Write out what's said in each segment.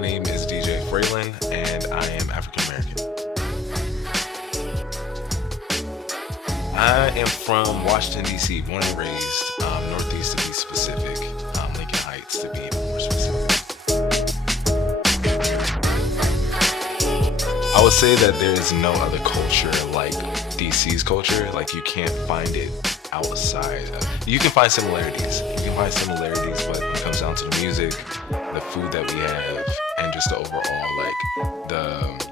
name is DJ Fralin, and I am African American. I am from Washington, D.C., born and raised, Northeast to be specific, Lincoln Heights to be even more specific. I would say that there is no other culture like DC's culture. Like, you can't find it outside. You can find similarities. But when it comes down to the music, the food that we have, and just the overall, like,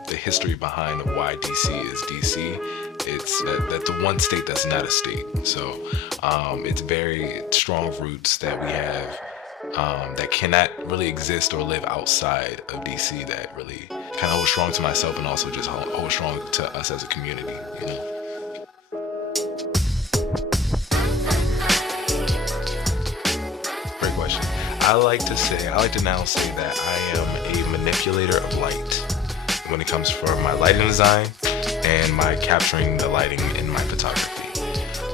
the history behind why DC is DC, it's that the one state that's not a state. So it's very strong roots that we have that cannot really exist or live outside of DC, that really kind of hold strong to myself and also just hold strong to us as a community, you know? Great question. I like to now say that I am a manipulator of light when it comes for my lighting design and my capturing the lighting in my photography.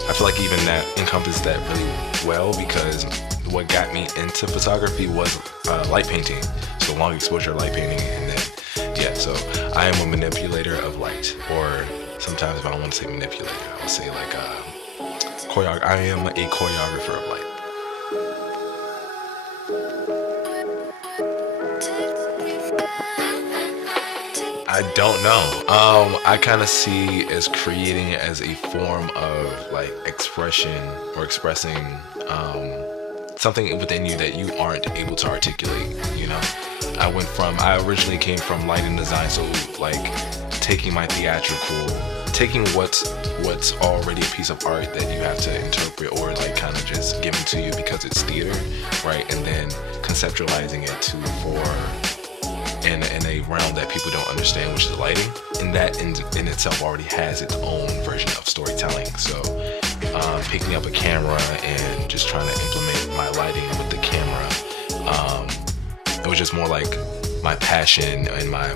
I feel like even that encompasses that really well, because what got me into photography was light painting. So long exposure light painting, and then so I am a manipulator of light, or sometimes if I don't want to say manipulator, I would say like I am a choreographer of light. I don't know. I kind of see as creating it as a form of like expression, or expressing something within you that you aren't able to articulate, you know? I originally came from lighting design, so like taking what's already a piece of art that you have to interpret, or like kind of just given to you because it's theater, right? And then conceptualizing it in a realm that people don't understand, which is lighting. And that in itself already has its own version of storytelling. So picking up a camera and just trying to implement my lighting with the camera, it was just more like my passion and my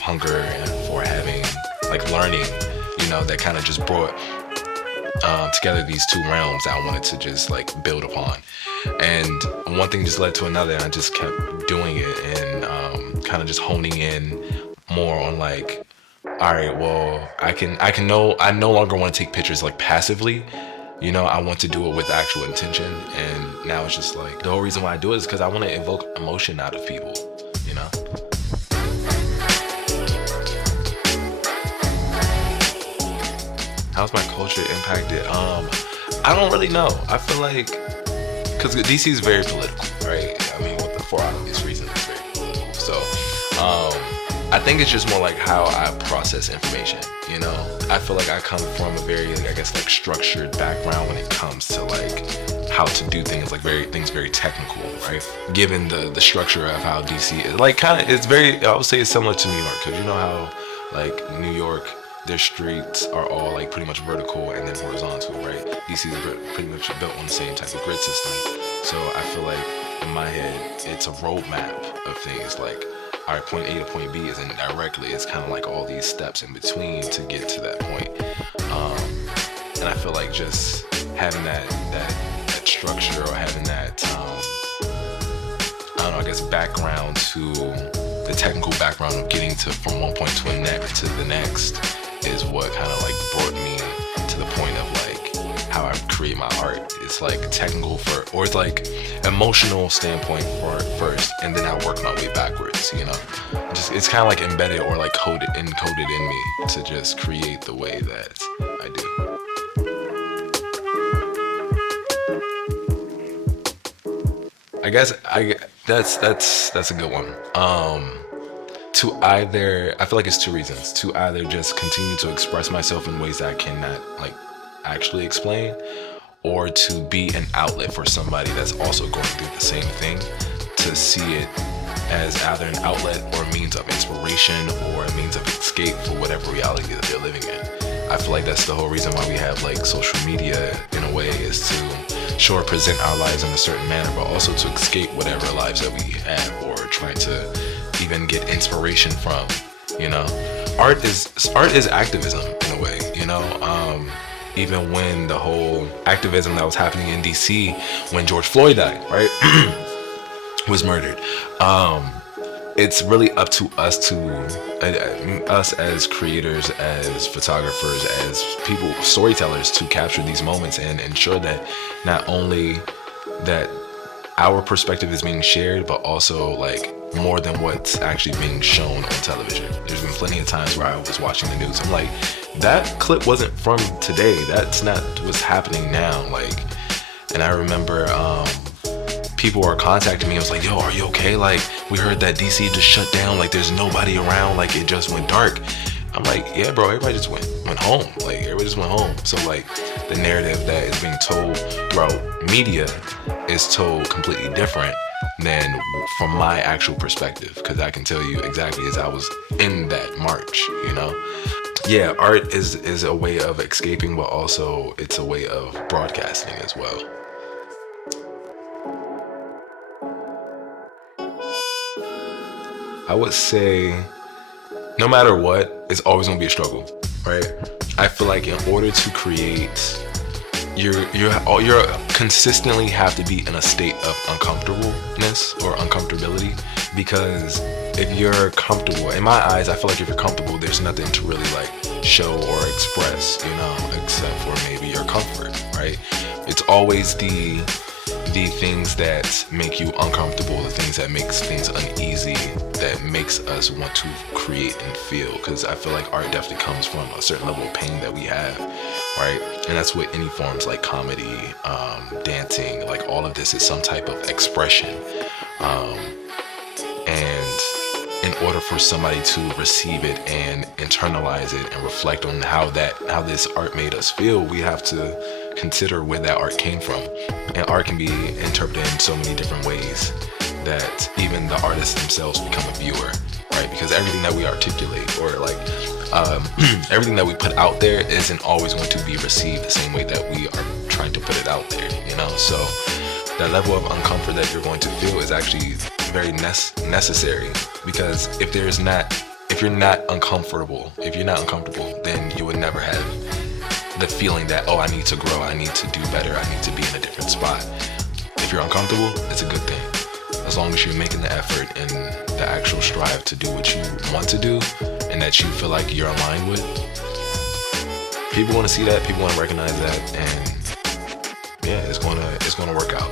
hunger for having, like, learning, you know, that kind of just brought together these two realms that I wanted to just like build upon. And one thing just led to another, and I just kept doing it, and kind of just honing in more on like, all right, well, I no longer want to take pictures like passively. You know, I want to do it with actual intention. And now it's just like, the whole reason why I do it is because I want to evoke emotion out of people, you know? How's my culture impacted? I don't really know. I feel like, because DC is very political, right? I mean, for obvious reasons, it's very political. So, I think it's just more like how I process information, you know? I feel like I come from a very, I guess, like structured background when it comes to like how to do things, like very technical, right? Given the structure of how DC is, like kind of, it's very, I would say it's similar to New York, because you know how like New York, their streets are all like pretty much vertical and then horizontal, right? DC is pretty much built on the same type of grid system. So I feel like in my head, it's a roadmap of things like, all right, point A to point B isn't directly, it's kind of like all these steps in between to get to that point. And I feel like just having that structure, or having that, I don't know, I guess background to the technical background of getting from one point to the next is what kind of like brought me to the point of like how I create my art. It's like technical or it's like emotional standpoint first, and then I work my way backwards, you know? It's kind of like embedded or like encoded in me to just create the way that I do. I guess that's a good one. I feel like it's two reasons. To either just continue to express myself in ways that I cannot like actually explain, or to be an outlet for somebody that's also going through the same thing, to see it as either an outlet or a means of inspiration or a means of escape for whatever reality that they're living in. I feel like that's the whole reason why we have like social media in a way, is to sure present our lives in a certain manner, but also to escape whatever lives that we have, or trying to even get inspiration from, you know? Art is activism in a way, you know? Even when the whole activism that was happening in DC when George Floyd died, right? was murdered. it's really up to us us as creators, as photographers, as people, storytellers, to capture these moments and ensure that not only that our perspective is being shared, but also like more than what's actually being shown on television. There's been plenty of times where I was watching the news, I'm like, that clip wasn't from today, that's not what's happening now. Like, and I remember people were contacting me. I was like, yo, are you okay? Like, we heard that DC just shut down, like there's nobody around, like it just went dark. I'm like, yeah, bro, everybody just went home. Like, everybody just went home. So like, the narrative that is being told throughout media is told completely different than from my actual perspective, because I can tell you exactly as I was in that march, you know? Yeah, art is a way of escaping, but also it's a way of broadcasting as well. I would say, no matter what, it's always gonna be a struggle, right? I feel like in order to create, you're consistently have to be in a state of uncomfortableness or uncomfortability, because if you're comfortable, in my eyes, I feel like if you're comfortable, there's nothing to really like show or express, you know, except for maybe your comfort, right? It's always the things that make you uncomfortable, the things that makes things uneasy, that makes us want to create and feel. Because I feel like art definitely comes from a certain level of pain that we have, right? And that's what any forms like comedy, dancing, like all of this is some type of expression. And in order for somebody to receive it and internalize it and reflect on how this art made us feel, we have to consider where that art came from. And art can be interpreted in so many different ways that even the artists themselves become a viewer, right? Because everything that we articulate or like everything that we put out there isn't always going to be received the same way that we are trying to put it out there, you know? So that level of uncomfort that you're going to feel is actually very necessary, because if you're not uncomfortable, then you would never have the feeling that, oh, I need to grow, I need to do better, I need to be in a different spot. If you're uncomfortable, it's a good thing. As long as you're making the effort and the actual strive to do what you want to do and that you feel like you're aligned with, people want to see that, people want to recognize that, and yeah, it's gonna work out.